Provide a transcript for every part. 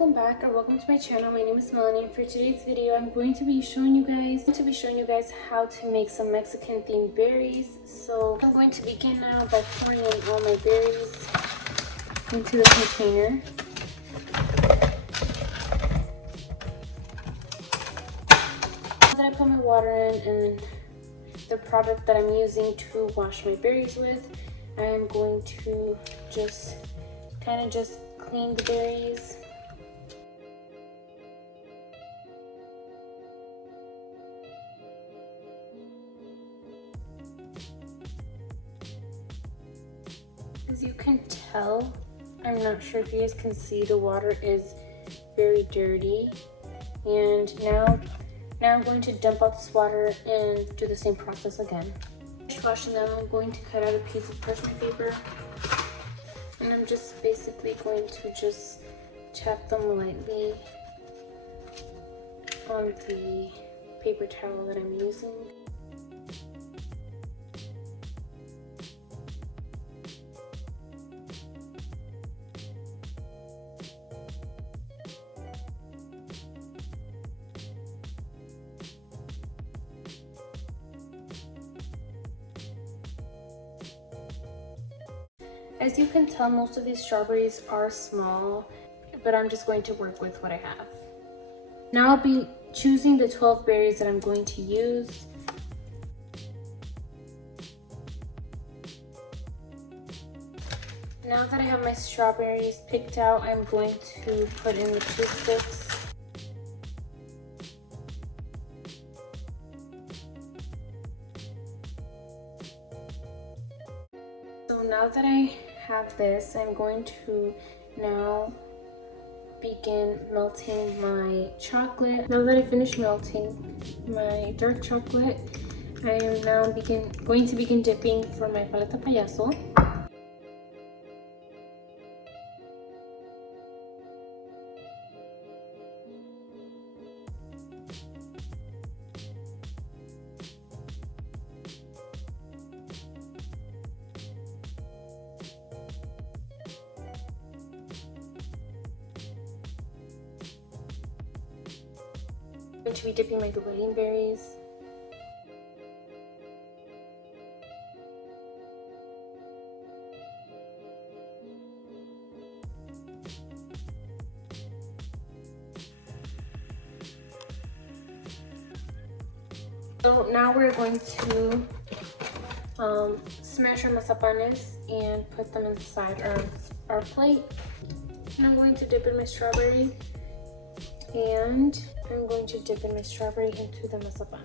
welcome back or welcome to my channel. My name is Melanie, and for today's video I'm going to be showing you guys how to make some Mexican themed berries. So I'm going to begin now by pouring in all my berries into the container. Now that I put my water in and the product that I'm using to wash my berries with, I am going to just clean the berries. As you can tell, I'm not sure if you guys can see, the water is very dirty. And now I'm going to dump out this water and do the same process again. Washing them, I'm going to cut out a piece of parchment paper. And I'm just basically going to just tap them lightly on the paper towel that I'm using. As you can tell, most of these strawberries are small, but I'm just going to work with what I have. Now I'll be choosing the 12 berries that I'm going to use. Now that I have my strawberries picked out, I'm going to put in the toothpicks. So now that I have this, I'm going to now begin melting my chocolate. Now that I finished melting my dark chocolate, I am now going to begin dipping for my paleta payaso. I'm going to be dipping my Duvalin berries. So now we're going to smash our mazapanes and put them inside our plate. And I'm going to dip in my strawberry, and I'm going to dip in my strawberry into the mazapan.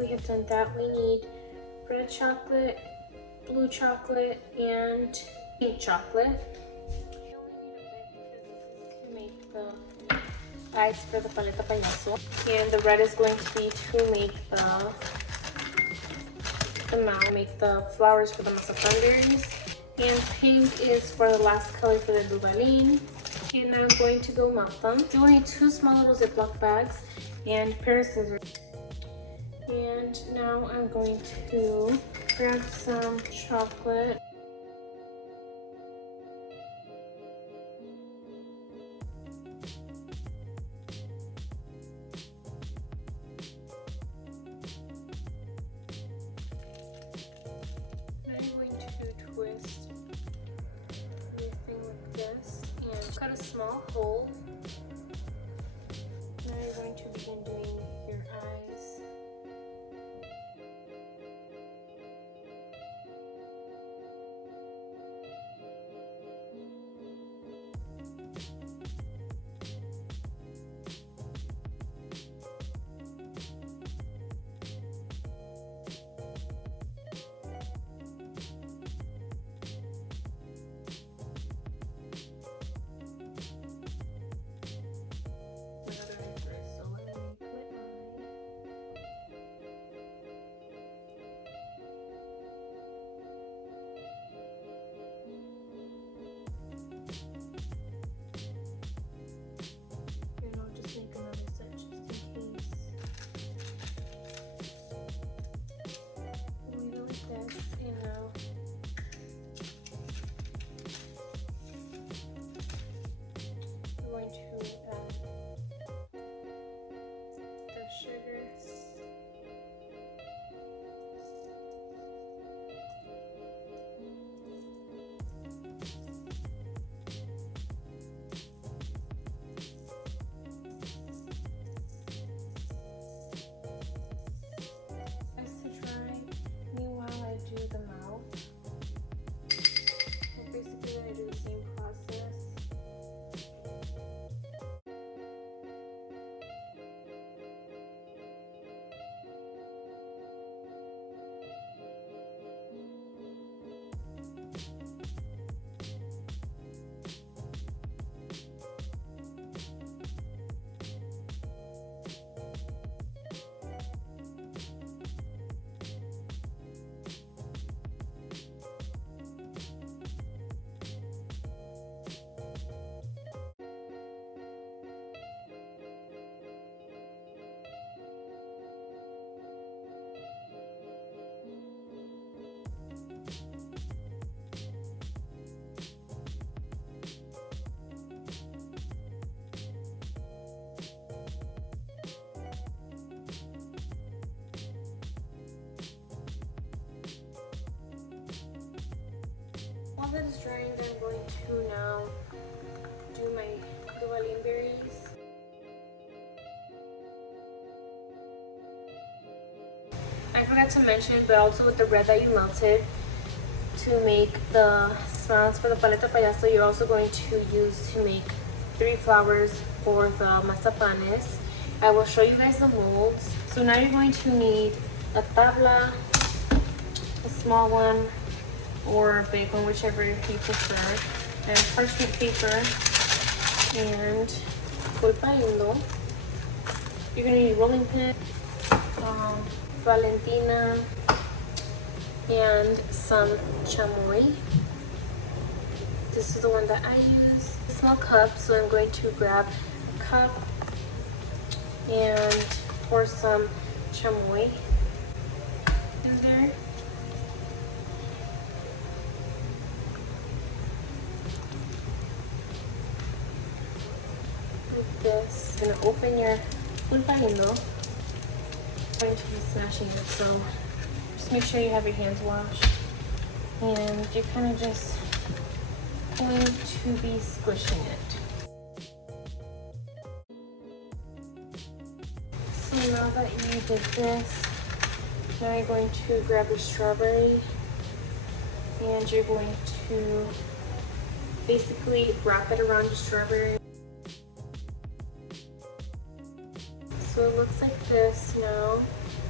We have done that. We need red chocolate, blue chocolate, and pink chocolate. To make the ice for the paleta payaso, and the red is going to be to make the flowers for the mazapan berries, and pink is for the last color for the Duvalin. And now I'm going to go melt them. So we need 2 small little Ziploc bags and a pair of scissors. And now I'm going to grab some chocolate. Then I'm going to twist everything like this and cut a small hole. Now you're going to begin doing your eyes. While that is drying, I'm going to now do my Duvalin berries. I forgot to mention, but also with the bread that you melted to make the smells for the paleta payaso, you're also going to use to make 3 flours for the mazapanes. I will show you guys the molds. So now you're going to need a tabla, a small one or a big one, whichever you prefer, and parchment paper and pulparindo. You're gonna need rolling pin, Valentina, and some chamoy. This is the one that I use. A small cup, so I'm going to grab a cup and pour some chamoy in there. Like this. You're gonna open your pulparindo. I'm going to be smashing it, so just make sure you have your hands washed. And you're kind of just going to be squishing it. So now that you did this, now you're going to grab your strawberry and you're going to basically wrap it around your strawberry. So it looks like this now.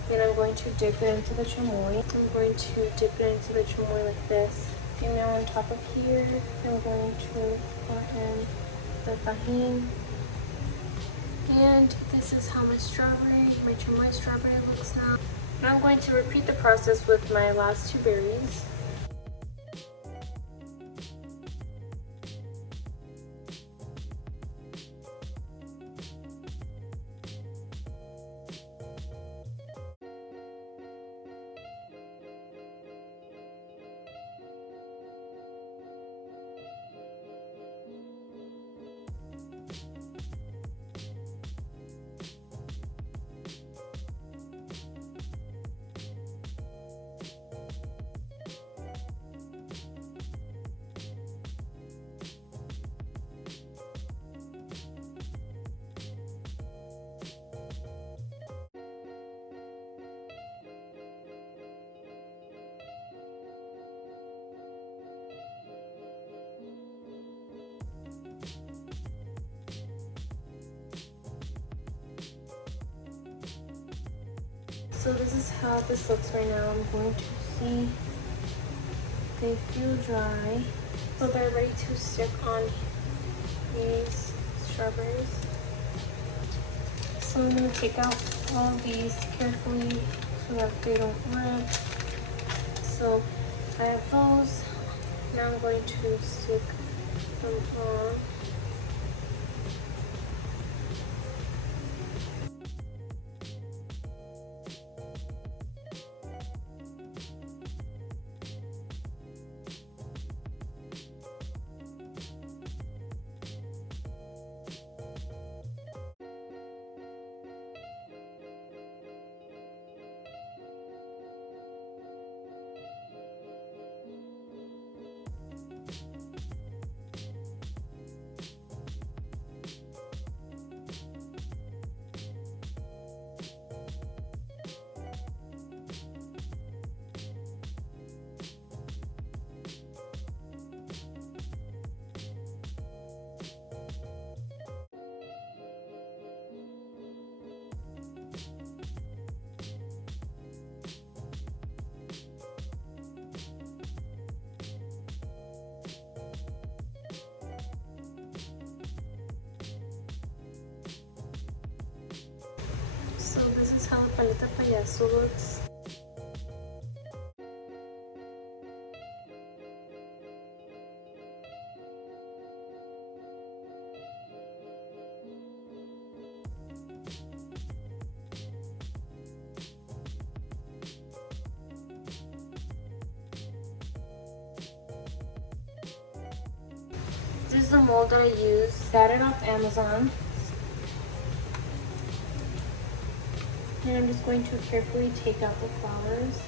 Then I'm going to dip it into the chamoy. I'm going to dip it into the chamoy like this. And now on top of here, I'm going to pour in the tahin. And this is how my chamoy strawberry looks now. Now I'm going to repeat the process with my last 2 berries. So this is how this looks right now. I'm going to see. They feel dry. So they're ready to stick on these strawberries. So I'm going to take out all of these carefully so that they don't rip. So I have those. Now I'm going to stick them on. So this is how the paleta payaso looks. This is the mold that I use. Got it off Amazon. And I'm just going to carefully take out the flowers.